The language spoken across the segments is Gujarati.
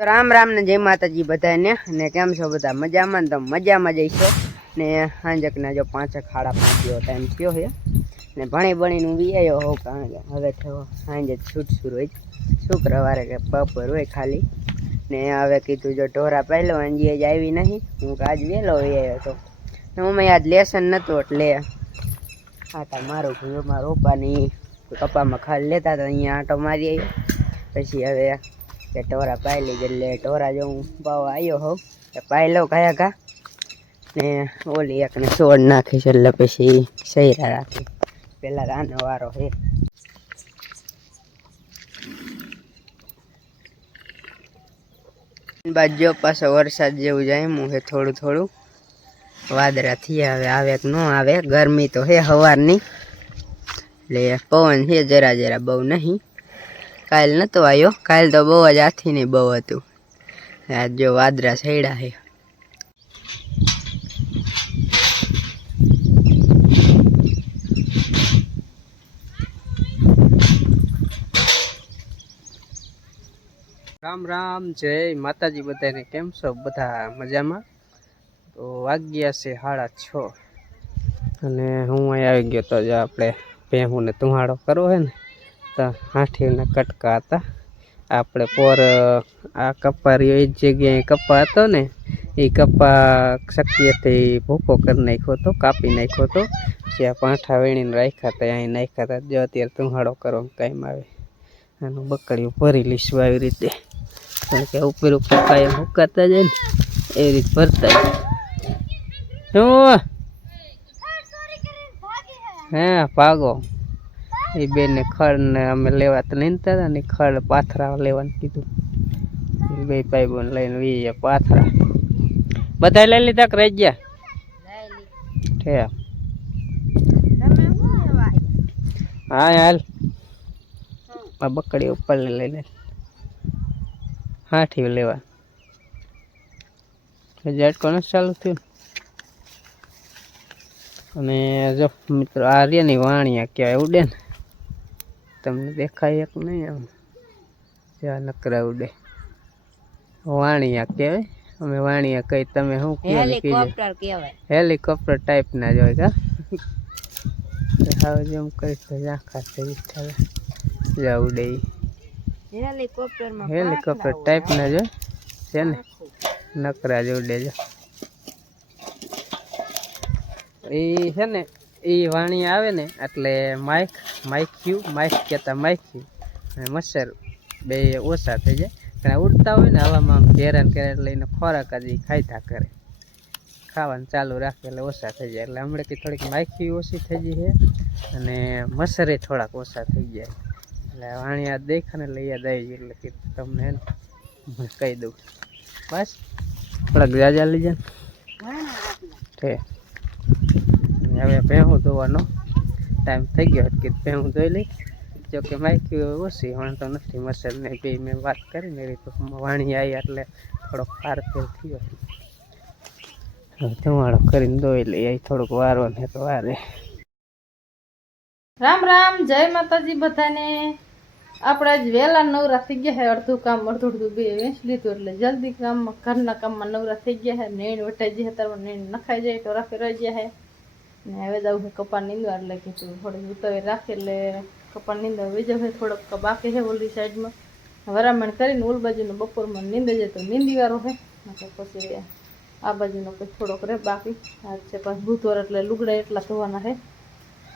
રામ રામ ને જય માતાજી બધાને ને કેમ છો બધા મજામાં ને? તો મજામાં જઈશો ને હાંજકના જો 5 સાડા 5 જેવો ટાઈમ થયો છે ને ભણી ભણીને હું આવ્યો હોઉં કારણ કે હવે થયો સાંજે છૂટ હોય શુક્રવારે કે બપોર હોય ખાલી ને હવે કીધું જો ઢોરા પહેલો અંજી જ આવી નહીં હું આજ વહેલો આવ્યો હતો ને હું આજ લેસન નહોતું એટલે આટા મારું ભૂયો મારા રોપાની કપામાં ખાલી લેતા હતા અહીંયા આંટો મારી આવ્યો પછી હવે કે ઢોરા પાઈ લીધી એટલે ઢોરા જો હું ભાવ આવ્યો હોઉં કે પાઈ લો કયા ઘા ને ઓલી એકને છોડ નાખીશ એટલે પછી સૈરા રાખી પેલા આનો વારો છે બાદ જો પાછો વરસાદ જેવું જાય હું છે થોડું વાદળા થયા હવે આવે કે ન આવે ગરમી તો હે સવારની એટલે પવન છે જરા બહુ નહીં કાલ નતો આવ્યો કાલ તો બહુ જ હાથી નહીં બહુ હતું આજ જો વાદળા છેડા છે રામ રામ જય માતાજી બધાને કેમ છો બધા મજામાં તો વાગ્યા છે 6:30 અને હું અહીં આવી ગયો તો જો આપણે ભેહુંને તુહાડો કરવો હે ને તો હાથીના કટકા હતા આપણે પોર આ કપા રહ્યો એ જગ્યાએ કપા હતો ને એ કપા શક્તિથી ભૂકો કરી નાખ્યો હતો કાપી નાખ્યો હતો પછી આ પાંઠા વેણીને રાખ્યા હતા અહીં નાખ્યા હતા જો અત્યારે તુહાડો કરવાનો ટાઈમ આવે આનું બકડીઓ ભરી લઈશું આવી રીતે કારણ કે ઉપર કાયમ હુકાતા જાય ને એવી રીતે ભરતા શું હા ભાગો એ બેને ખડ ને અમે લેવા તો નીંદતા હતા ને ખડ પાથરા લેવાનું કીધું બે પાઇપોને લઈને વી પાથરા બધા લઈ લીધા કે રહી ગયા હા હાલ આ બકડી ઉપર લઈને હાથી લેવા ઝટકો ચાલુ થયું અને જો મિત્રો આ રેની વાણિયા કહેવાય ઉડે ને તમને દેખાય એક નહીં આમ જ્યાં નકરા ઉડે વાણિયા કહેવાય અમે વાણિયા કઈ તમે શું હેલિકોપ્ટર કહેવાય હેલિકોપ્ટર ટાઈપ ના જ હોય કા હવે જેમ કરી તો આખા થઈ થાય જા ઉડે હેલિકોપ્ટર ટાઈપ ના જ છે ને નકરા જ ઉડે જો એ છે ને એ વાણી આવે ને એટલે માઇક કહેતા માઇક્યુ અને મચ્છર બે ઓછા થઈ જાય કારણ ઉડતા હોય ને હવામાં આમ ઘેરાન કરે લઈને ખોરાક જ ખાઈતા કરે ખાવાનું ચાલુ રાખે એટલે ઓછા થઈ જાય એટલે હમણાં કે થોડીક માઇક્યુ ઓછી થઈ ગઈ છે અને મચ્છરે થોડાક ઓછા થઈ જાય એટલે વાણી આ દેખા ને લઈ યાદ આવી એટલે કે તમને કહી દઉં બસ થોડાક જાજા લઈ જાય હવે ભેહું ધોવાનો ટાઈમ થઈ ગયો કે ભેહું ધોઈ લઈ જોકે માઇક્યુ ઓછી વાંધો નથી મચ્છરને બી મેં વાત કરીને એ રીતે વાણી આવી એટલે થોડોક ફાર ફેર થયો હવે ધુમાડો કરીને ધોઈ લઈએ થોડુંક વારવાનું તો વારે રામ રામ જય માતાજી બધાને આપણે આજ વહેલા નવરા થઈ ગયા છે અડધું કામ અડધું બે વેચી લીધું એટલે જલ્દી કામમાં ઘરના કામમાં નવરા થઈ ગયા છે નેણ વટાઈ જાય તારમાં નેણ નખાઈ જાય તો રાખી રહી ગયા છે ને હવે જવું છે કપા નીંદવા એટલે કીધું થોડીક ઉતાવી રાખે એટલે કપા નીંદવા વેજો છે થોડોક બાકી છે ઓલી સાઈડમાં વરામણ કરીને ઓલ બાજુનો બપોરમાં નીંદે જાય તો નીંદી વાળો છે પછી આ બાજુનો કંઈ થોડોક રહે બાકી આજ છે પાછું બુધવાર એટલે લુગડા એટલા ધોવાના છે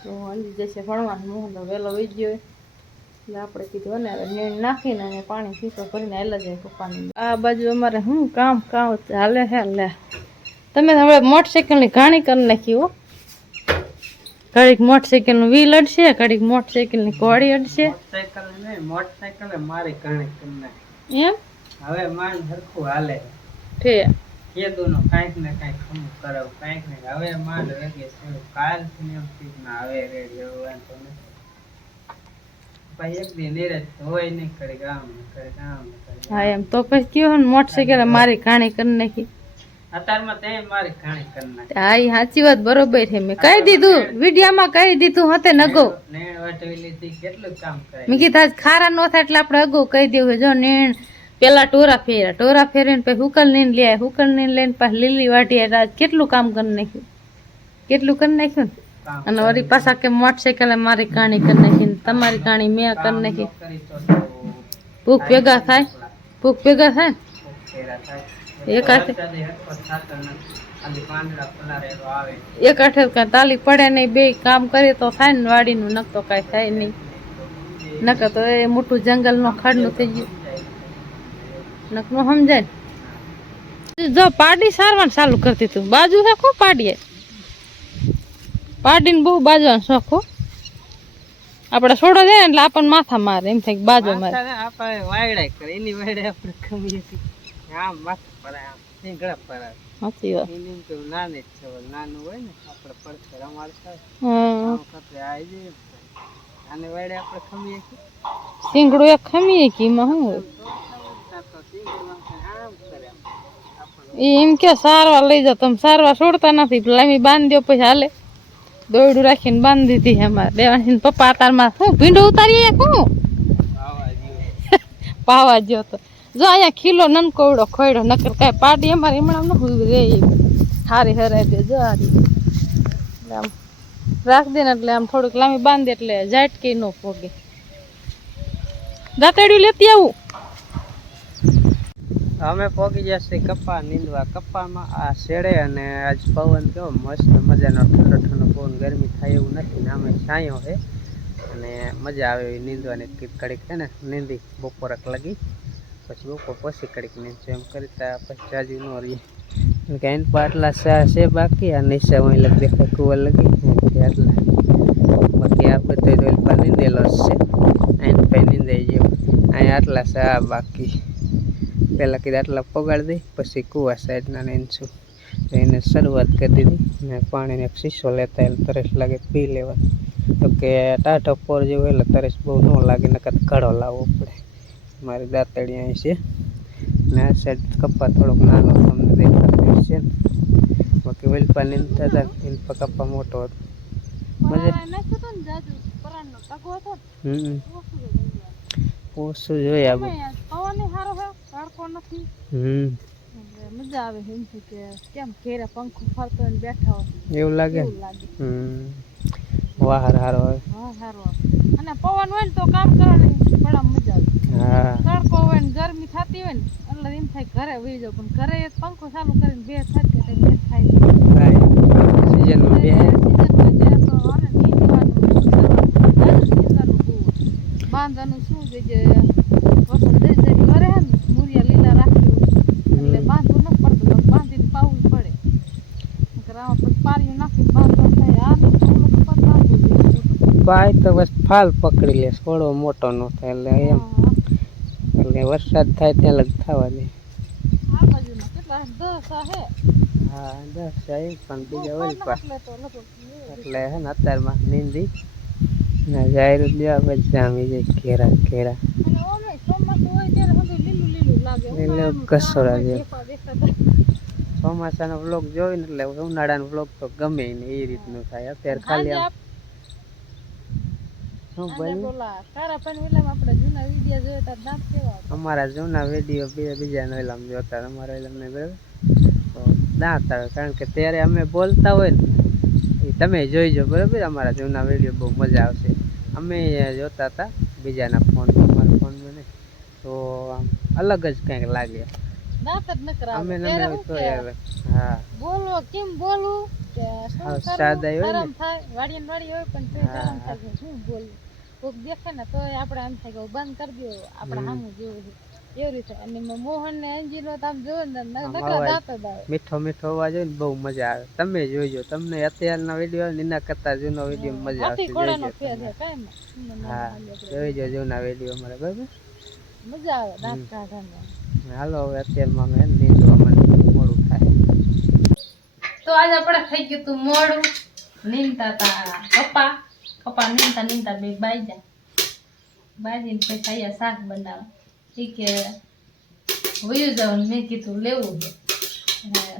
તો અંજી જશે ભણવાનું હું તો વહેલો વહી ગયો એટલે આપણે કીધું ને હવે નીણ નાખીને અને પાણી સીસો કરીને હાલ જાય પપ્પાની આ બાજુ અમારે શું કામ હાલે હે લે તમે હવે મોટરસાઇકલની ઘાણી કરી નાખી હો ઘડીક મોટરસાઇકલનું વ્હીલ અડશે ઘડીક મોટરસાઇકલની ઘોડી અડશે મોટરસાઇકલ મારી ઘાણી કરી નાખી એમ હવે માન સરખું હાલે ઠે કેદુનો કાંઈક ને કાંઈક ખમું કરાવ કાંઈક ને હવે માંડ વેગે છે કાલ થી ના હવે રેડી હવે તો ભાઈ એક દી નીરજ હોય નહીં કરી ગામ હા એમ તો પછી કયો ને મોટરસાઇકલ મારી ઘાણી કરી નાખી અત્યારમાં તે મારી ઘાણી કરી નાખી હા એ સાચી વાત બરોબર છે મેં કહી દીધું વિડીયામાં કહી દીધું હતે નગો નેણ વાટવી લીધી કેટલું કામ કરે મેં કીધું ખારા નો થાય એટલે આપણે અગો કહી દેવું જો નેણ પેલા ટોરા ફેરીને પછી હુકલ નીને લે હુકલ નીને લઈને પાછી લીલી વાટી આજ કેટલું કામ કરી નાખ્યું ને અને વળી પાછા કે મોટરસાઇકલ મારી કાણી કરી નાખી ને તમારી કાણી મેં કરી નાખી ભૂખ ભેગા થાય ને એક હાથે કઈ તાલી પડે નહીં બે કામ કરે તો થાય ને વાડીનું નક તો કઈ થાય નહીં નકર તો એ મોટું જંગલ નો ખાડનું થઈ ગયું નક નું સમજાય ને જો પાડી સારવાનું ચાલુ કરતી તું બાજુ રાખો પાડીએ પાડીને બહુ બાજવાનું શોખો આપણે છોડો જાય ને એટલે આપણને માથા મારે એમ થાય બાજુ મારે આપણે વાયડા કરે એની વાયડા આપણે ખમીએ આમ માથા પર આમ સીંગડા પર સાચી વાત એની તો નાની જ છે નાનું હોય ને આપણે પડખે રમાડતા હમ ખતરે આવી જઈએ આને વાયડા આપણે ખમીએ સીંગડું એક ખમીએ કે એમાં શું હોય એમ કે સારવાર લઈ જાઓ તમે સારવાર છોડતા નથી લામી બાંધી દો પછી હાલે દોયડું રાખીને બાંધી દીધી અમારે દેવાણી પપ્પા તારમાં શું ભીંડો ઉતારીએ શું પાવા ગયો તો જો અહીંયા ખીલો નનકોવડો ખોયડો નકર કાંઈ પાડી અમારે હમણાં ન રે હારી હરાઈ દે જો હારી એટલે આમ રાખ દે ને એટલે આમ થોડુંક લાંબી બાંધે એટલે ઝાટકી ન પોગે દાંતડિયું લેતી આવું અમે પોગી જશે કપા નીંદવા કપામાં આ શેડે અને આજ પવન કેવો મસ્ત મજાનો ઠંડો ઠંડો પવન ગરમી થાય એવું નથી ને અમે છાંયો છે અને મજા આવે એવી નીંદવાની કડીક છે ને નીંદી બપોરક લગી પછી બપોર પછી કડીક નીંદશું એમ કરતા પછી જાજુ ન રહીએ કે એન પર આટલા છે બાકી આ નીચે અહીં લગ દેખાય કુવર લગી આટલા બાકી આ બધો પર નીંદેલો જ છે એન પર નીંદાઈ ગયો અહીંયા આટલા છે આ બાકી પહેલાં કીધા આટલા પગાડી દઈ પછી કુવા સાઈડના નીંદશું તો એને શરૂઆત કરી દીધી ને પાણીને એક શીશો લેતા એટલે તરસ લાગે પી લેવા તો કે ટાઢો પોર જેવું એટલે તરસ બહુ ન લાગે નકર ઘડો લાવવો પડે મારી દાંતડી અહીં છે ને આ સાઈડ કપ્પા થોડોક નાનો તમને દેખાતો છે ને બાકી વેલપા નીંદતા હતા વેલપા કપ્પા મોટો હતો ઓછું જોઈએ આ મજા આવે એમ છે કે કેમ ઘેરે પંખો ફરતો ને બેઠા હોય એવું લાગે વાહર હારો હોય અને પવન હોય ને તો કામ કરવાની બડા મજા આવે હા તડકો હોય ને ગરમી થતી હોય ને એટલે એમ થાય ઘરે વહી જાવ પણ ઘરે પંખો ચાલુ કરીને બે થાય બે થાય સીઝનમાં બે બાંધવાનું શું છે જે વસંત દરી કરે ને મૂરિયા લીલા રાખ્યું એટલે બાંધવું ન પડતું બાંધીને પાવું પડે પછી પારીઓ નાખીને બાંધવા થાય આ પાય તો બસ ફાલ પકડી લે થોડો મોટો ન થાય એટલે એમ એટલે વરસાદ થાય ત્યાં લગ થવા દે આ બાજુના કેટલા 10 હે હા 10 છે પણ બીજા હોય પા એટલે હે ને અત્યારમાં નીંદી ના જાયરું લેવા પછી જામી જાય ઘેરા અને ઓમે ચોમાસું હોય ત્યારે બધું લીલું લાગે લીલું કસોરા જેવું ચોમાસાનો વ્લોગ જોઈ ને એટલે ઉનાળાનો વ્લોગ તો ગમે ને એ રીતનું થાય અત્યારે ખાલી શું બન્યું અમારા જૂના વિડીયો બીજા નવેલામ જોતા અમારા એલમને બરાબર તો દાંત આવે કારણ કે ત્યારે અમે બોલતા હોય ને એ તમે જોઈજો બરાબર અમારા જૂના વિડીયો બહુ મજા આવશે અમે જોતા હતા બીજાના ફોનમાં અમારા ફોનમાં નહીં તો આમ અલગ જ કંઈક લાગે અમે હા બોલવો કેમ બોલવું સાદા હોય ને વાડી હોય પણ શું બોલવું કોક દેખે ને તો આપણે એમ થાય કે બંધ કરી દો આપણે સામું જેવું એવી રીતે અને મોહન ને અંજી નો આમ જોવે ને મીઠો મીઠો અવાજ હોય ને બહુ મજા આવે તમે જોઈજો તમને અત્યારના વિડીયો એના કરતા જૂનો વિડીયો મજા આવશે હા જોઈજો જૂના વિડીયો અમારે બરાબર મજા આવે દાંત કાઢવાની હાલો હવે અત્યારમાં અમે નીંદવા માટે મોડું થાય તો આજે આપણે થઈ ગયું તું મોડું નીંદતા હતા કપા નીંદતા બે બાજીને પછી અહીંયા શાક બનાવે એ કે વયું જવાનું મેં કીધું લેવું છે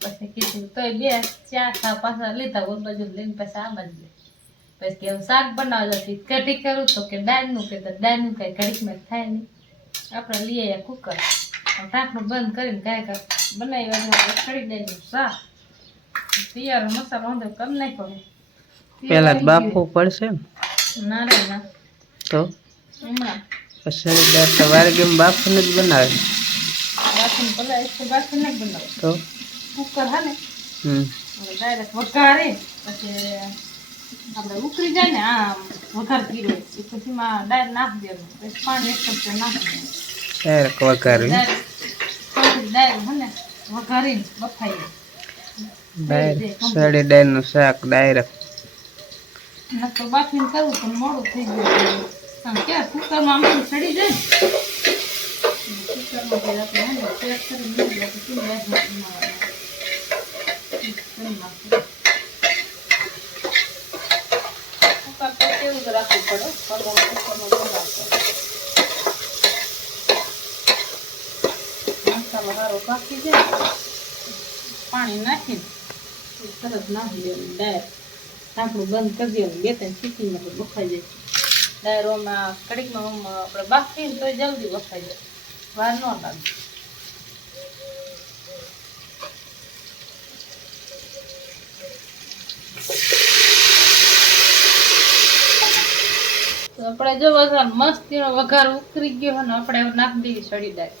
પછી કીધું તોય 2 4 પાછા લીધા ઓર બાજુ લઈને પછી આ બાજુ પછી કે શાક બનાવવા જતી કઢી કરું તો કે દાળનું કે દાળનું કઈ ઘડીકમાં થાય નહીં આપણે લઈ આવ્યા કુકર ઢાંકણું બંધ કરીને કાંઈ કાંઈ બનાવી વાળું ખડી દઈને શાક તૈયાર મસાલો વાંધો કરી નાખ્યો પેલા જ બાફવું પડશે ને ના રે ના તો હમણાં પછી દાળ તો વારગીમ બાફીને જ બનાવે બાફીને પેલા એક બાફીને જ બનાવે તો કુકર હા ને હમ ડાયરેક્ટ વઘારી પછી આપણે ઉકળી જાય ને આમ વઘાર કર્યો પછી એમાં ડાયરેક્ટ નાખી દેવાનું પછી પાણી એક ચમચો નાખી દેવાનું ડાયરેક્ટ વઘારી ડાયરેક્ટ હે ને વઘારીને બફાઈ ડાયરેક્ટ સડી દાળનું શાક ડાયરેક્ટ ન તો બાફીને કરવું પણ મોડું થઈ ગયું આમ ક્યાં કુકરમાં આમ સડી જાય ને કુકરમાં આપણે હે ને પેક કરીને મૂકી દે પછી કુકર તો કેવું જ રાખવું પડે કુકરમાં બનાવતો મસાલો સારો પાકી જાય પાણી નાખીને તરત નાખી દેવાનું ડાયરેક્ટ ઢાંકણું બંધ કરી દેવાનું 2-3 સીટીમાં તો બફાઈ જાય ડાયરોમાં કડીકમાં આપણે બાફીને તો જલ્દી બફાઈ જાય વાર ન લાગે તો આપણે જો વઘાર મસ્તીનો વઘાર ઉતરી ગયો ને આપણે નાખી દઈએ સડી ડાળ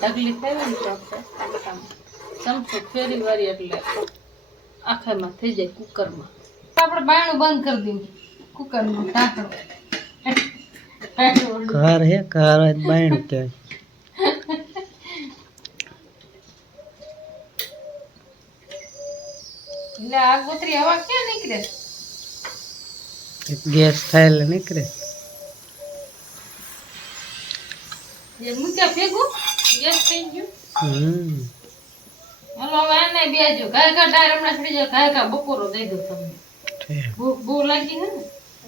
ઢગલી થઈ ને તો ચમચો ફેરી વારી એટલે આખામાં થઈ જાય કુકરમાં આપણે બાયણું બંધ કરી દઈએ કુકરનું ઢાંકણું ઘર હે ઘર બાયણું કે એટલે આગોતરી હવા ક્યાં નીકળે ગેસ થાય એટલે નીકળે જે મૂક્યા ભેગું ગેસ થઈ ગયું હાલો હવે આને બેજો કાંઈ કાંઈ ડાયર હમણાં છડી જાય કાંઈ કાંઈ બપોરો દઈ દઉં તમને ભૂખ બહુ લાગી છે ને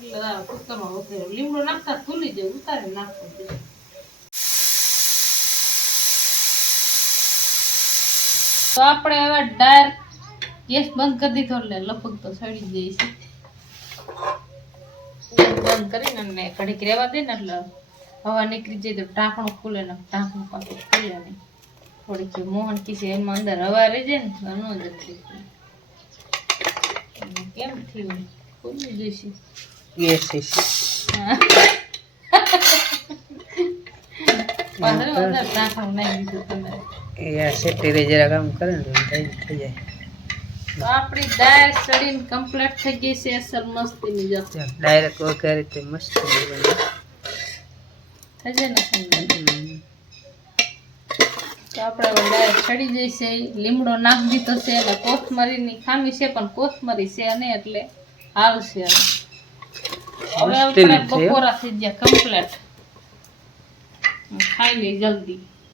એટલે કુકરમાં ઉતાર્યો લીમડો નાખતા ફૂલી જાય ઉતારી નાખતો તો આપણે હવે ડાયર ગેસ બંધ કરી દીધો એટલે લપક તો સડી જાય છે બંધ કરીને અને ઘડીક રહેવા દે ને એટલે હવા નીકળી જાય તો ઢાંકણું ખુલે ને ઢાંકણું પાછું ખુલે નહીં થોડીક મોહન કીસે એમાં અંદર હવા રહી જાય ને તો ન જતી કેમ થયું ખુલ્લું જઈશું ગેસ પાછળ અંદર ઢાંકણું નાખી દીધું તમે એ આ સેટી રે જરા કામ કરે ને થઈ જાય તો આપણી દાળ સડીને કમ્પ્લીટ થઈ ગઈ છે અસલ મસ્તીની જો ડાયરેક્ટ વઘારી તે મસ્ત બને થઈ જાય ને તો આપણે હવે ડાયરેક્ટ સડી જઈશે લીમડો નાખી દીધો છે અને કોથમરીની ખામી છે પણ કોથમરી છે નહીં એટલે હાલશે હવે આપણે બપોરા થઈ ગયા કમ્પ્લીટ ખાઈ લઈ જલ્દી